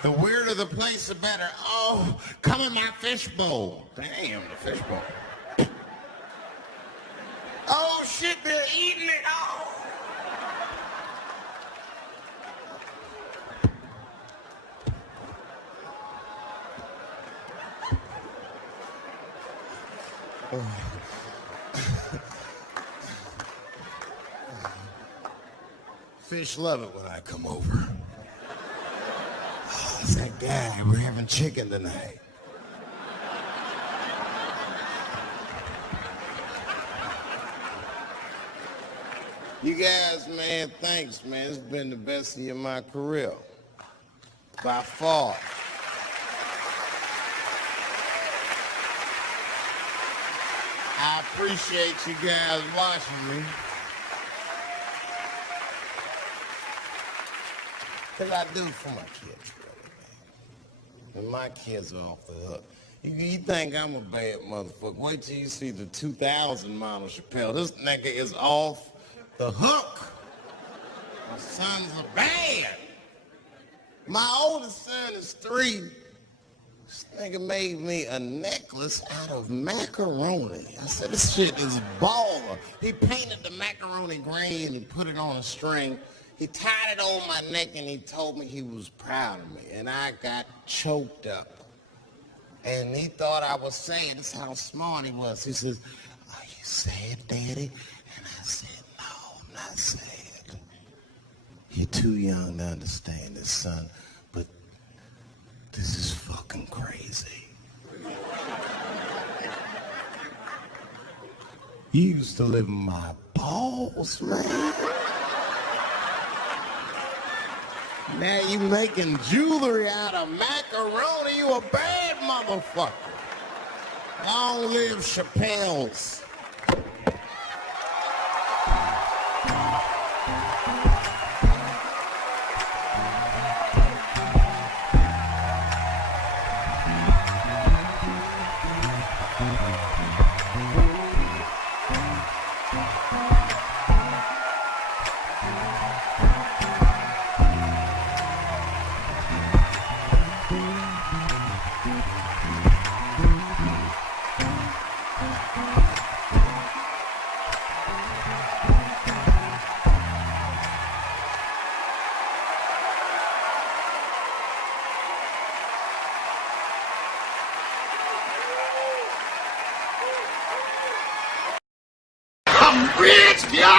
The weirder the place, the better. Oh, come in my fishbowl. Damn, the fishbowl. Oh, shit, they're eating it. Oh. Fish love it when I come over. It's that guy. We're having chicken tonight. You guys, man, thanks, man. It's been the best year of my career. By far. I appreciate you guys watching me. Because I do for my kids, brother, man. And my kids are off the hook. You think I'm a bad motherfucker. Wait till you see the 2000 model Chappelle. This nigga is off the hook. My sons are bad. My oldest son is 3. This nigga made me a necklace out of macaroni. I said, this shit is baller. He painted the macaroni green and he put it on a string. He tied it on my neck and he told me he was proud of me. And I got choked up. And he thought I was sad. That's how smart he was. He says, are you sad, Daddy? And I said, no, I'm not sad. You're too young to understand this, son. But this is fucking crazy. You used to live in my balls, man. Now you making jewelry out of macaroni. You a bad motherfucker. Long live Chappelle's. I'm rich, y'all!